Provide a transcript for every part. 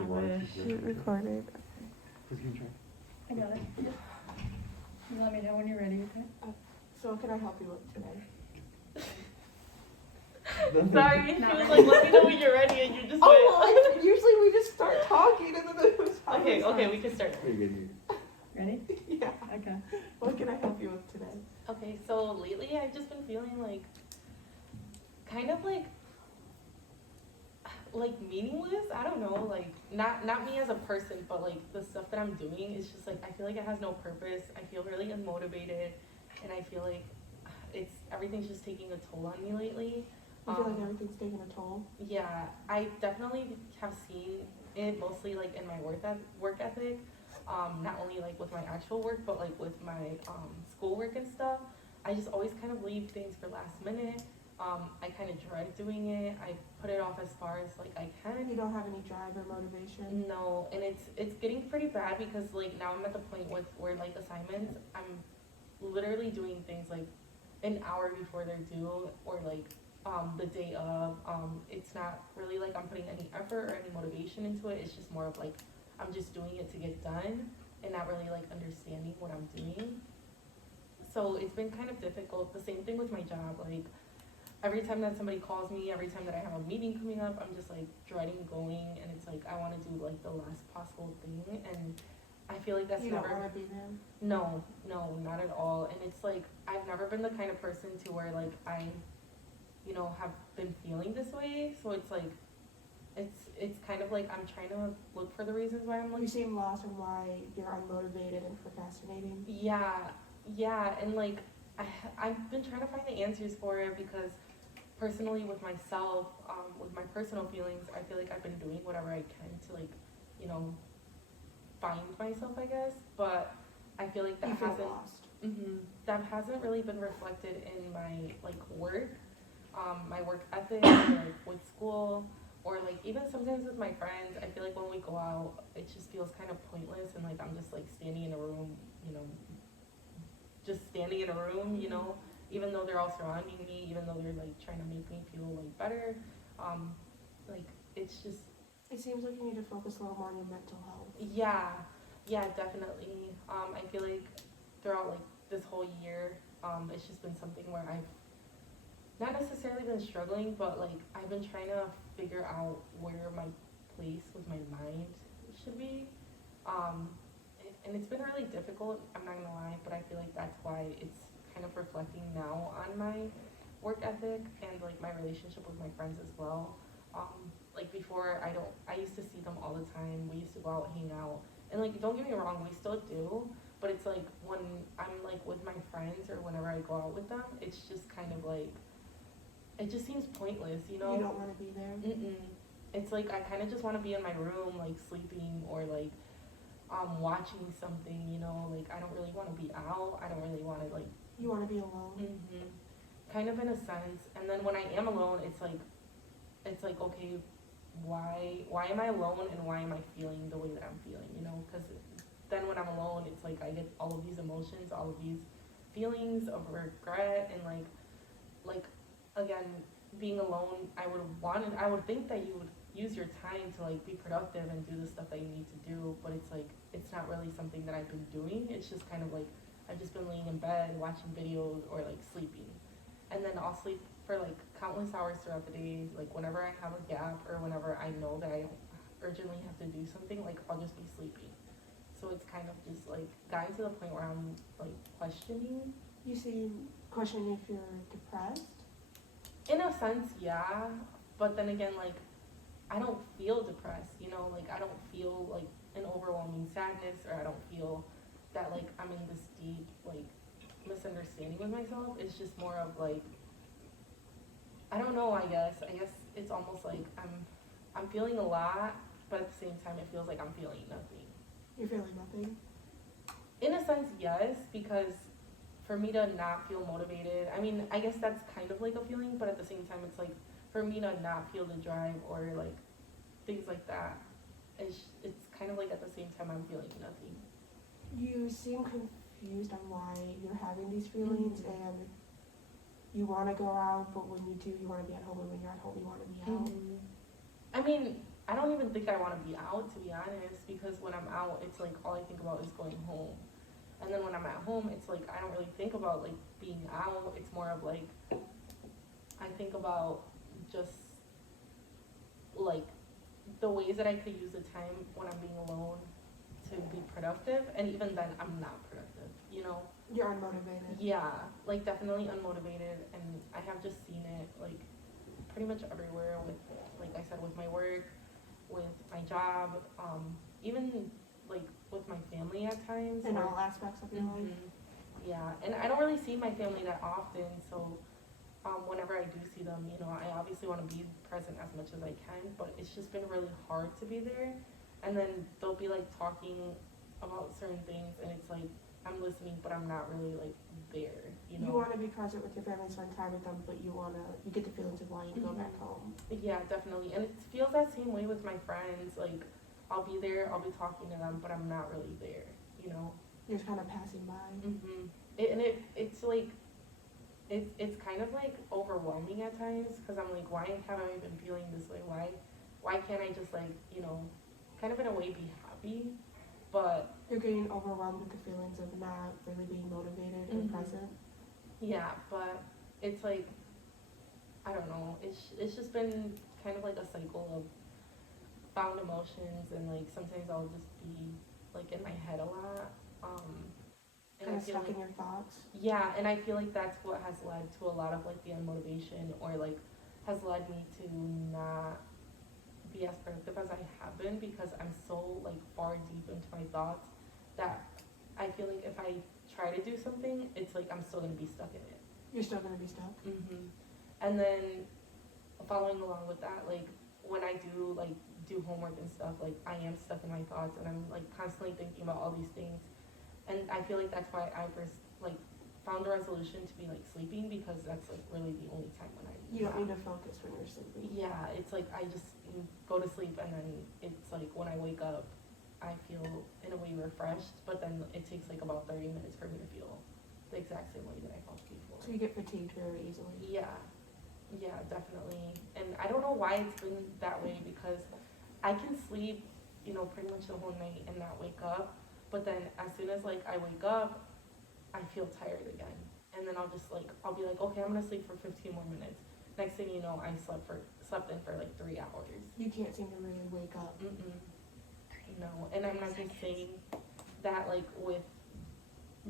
I wish. You recorded. Who's gonna try? I got it. You let me know when you're ready, okay? So what can I help you with today? Sorry, she was like, let me know when you're ready, and you just went. Oh, well, usually we just start talking and then it was Okay, we can start. Pretty good. Ready? Yeah. Okay. What can I help you with today? Okay, so lately I've just been feeling like, kind of like meaningless. I don't know, like not me as a person, but like the stuff that I'm doing is just like I feel like it has no purpose. I feel really unmotivated, and I feel like everything's just taking a toll on me lately. I feel like everything's taking a toll. Yeah, I definitely have seen it mostly like in my work ethic. Not only like with my actual work, but like with my schoolwork and stuff. I just always kind of leave things for last minute. I kind of dread doing it. I put it off as far as like I can. You don't have any drive or motivation? No, and it's getting pretty bad because like now I'm at the point where like assignments, I'm literally doing things like an hour before they're due or like the day of. It's not really like I'm putting any effort or any motivation into it. It's just more of like I'm just doing it to get done and not really like understanding what I'm doing. So it's been kind of difficult. The same thing with my job. Like every time that somebody calls me, every time that I have a meeting coming up, I'm just like dreading going, and it's like I want to do like the last possible thing, and I feel like that's you never. You don't want to be there? No, not at all. And it's like I've never been the kind of person to where like I, have been feeling this way. So it's like, it's kind of like I'm trying to look for the reasons why I'm like. You seem lost on why you're unmotivated and procrastinating. Yeah, and like I've been trying to find the answers for it because personally with myself, with my personal feelings, I feel like I've been doing whatever I can to like, find myself, I guess. But I feel like that that hasn't really been reflected in my like work, my work ethic, like with school, or like even sometimes with my friends. I feel like when we go out, it just feels kind of pointless, and like I'm just like standing in a room, just standing in a room, even though they're all surrounding me, even though they're like trying to make me feel like better, like it's just. It seems like you need to focus a little more on your mental health. Yeah, definitely. I feel like throughout like this whole year, it's just been something where I've not necessarily been struggling, but like I've been trying to figure out where my place with my mind should be. And it's been really difficult, I'm not gonna lie, but I feel like that's why it's kind of reflecting now on my work ethic and like my relationship with my friends as well. Like before, I used to see them all the time. We used to go out, hang out, and like don't get me wrong, we still do, but it's like when I'm like with my friends or whenever I go out with them, it's just kind of like, it just seems pointless, You don't want to be there? It's like I kind of just want to be in my room, like sleeping or like watching something, like I don't really want to be out. I don't really want to like. You want to be alone? Kind of in a sense. And then when I am alone, it's like okay, why am I alone and why am I feeling the way that I'm feeling? Because then when I'm alone, it's like I get all of these emotions, all of these feelings of regret and like again being alone. I would think that you would use your time to like be productive and do the stuff that you need to do, but it's like it's not really something that I've been doing. It's just kind of like I've just been laying in bed watching videos or like sleeping, and then I'll sleep for like countless hours throughout the day. Like whenever I have a gap or whenever I know that I urgently have to do something, like I'll just be sleeping. So it's kind of just like gotten to the point where I'm like questioning. You seem questioning if you're depressed? In a sense, yeah, but then again, like I don't feel depressed, like I don't feel like an overwhelming sadness, or I don't feel that like I'm in this deep like misunderstanding with myself. It's just more of like, I don't know, I guess it's almost like I'm feeling a lot, but at the same time it feels like I'm feeling nothing. You're feeling nothing? In a sense, yes, because for me to not feel motivated, I mean, I guess that's kind of like a feeling, but at the same time it's like for me to not feel the drive or like things like that, it's kind of like at the same time I'm feeling nothing. You seem confused on why you're having these feelings, and you want to go out, but when you do, you want to be at home, and when you're at home, you want to be out. I mean, I don't even think I want to be out, to be honest, because when I'm out, it's like all I think about is going home. And then when I'm at home, it's like I don't really think about like being out. It's more of like I think about just like the ways that I could use the time when I'm being alone to be productive, and even then I'm not productive, you know? You're unmotivated. Yeah, like definitely unmotivated, and I have just seen it like pretty much everywhere with, like I said, with my work, with my job, even like with my family at times. In all aspects of your life. Yeah, and I don't really see my family that often, so whenever I do see them, you know, I obviously want to be present as much as I can, but it's just been really hard to be there. And then they'll be like talking about certain things, and it's like I'm listening, but I'm not really like there, you know. You want to be present with your family, spend time with them, but you get the feelings of wanting to go back home. Yeah, definitely. And it feels that same way with my friends. Like I'll be there, I'll be talking to them, but I'm not really there, you know. You're just kind of passing by. It's like it's kind of like overwhelming at times, because I'm like, why have I been feeling this way? Why can't I just like, you know, kind of in a way be happy? But you're getting overwhelmed with the feelings of not really being motivated and present. Yeah, but it's like, I don't know, it's just been kind of like a cycle of found emotions, and like sometimes I'll just be like in my head a lot. And kind of I feel stuck like, in your thoughts. Yeah, and I feel like that's what has led to a lot of like the unmotivation, or like has led me to not be as productive as I have been, because I'm so like far deep into my thoughts that I feel like if I try to do something, it's like I'm still gonna be stuck in it. You're still gonna be stuck. And then following along with that, like when I do like do homework and stuff, like I am stuck in my thoughts, and I'm like constantly thinking about all these things. And I feel like that's why I first like found a resolution to be like sleeping, because that's like really the only time when you don't need to focus when you're sleeping. Yeah, it's like I just go to sleep, and then it's like when I wake up, I feel in a way refreshed, but then it takes like about 30 minutes for me to feel the exact same way that I felt before. So you get fatigued very easily. Yeah, definitely. And I don't know why it's been that way, because I can sleep, you know, pretty much the whole night and not wake up. But then as soon as like I wake up, I feel tired again. And then I'll be like, okay, I'm gonna sleep for 15 more minutes. Next thing you know, I slept in for like 3 hours. You can't seem to really wake up. No, and I'm not just saying that like with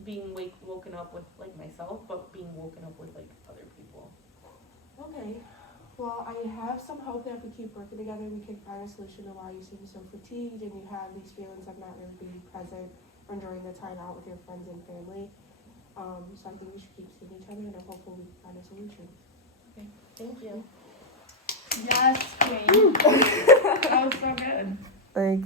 being woken up with like myself, but being woken up with like other people. Okay. Well, I have some hope that if we keep working together, we can find a solution to why you seem so fatigued and you have these feelings of not really being present or enjoying the time out with your friends and family. So I think we should keep seeing each other, and hopefully we can find a solution. Okay, thank you. Yes, queen. That was so good. Thanks.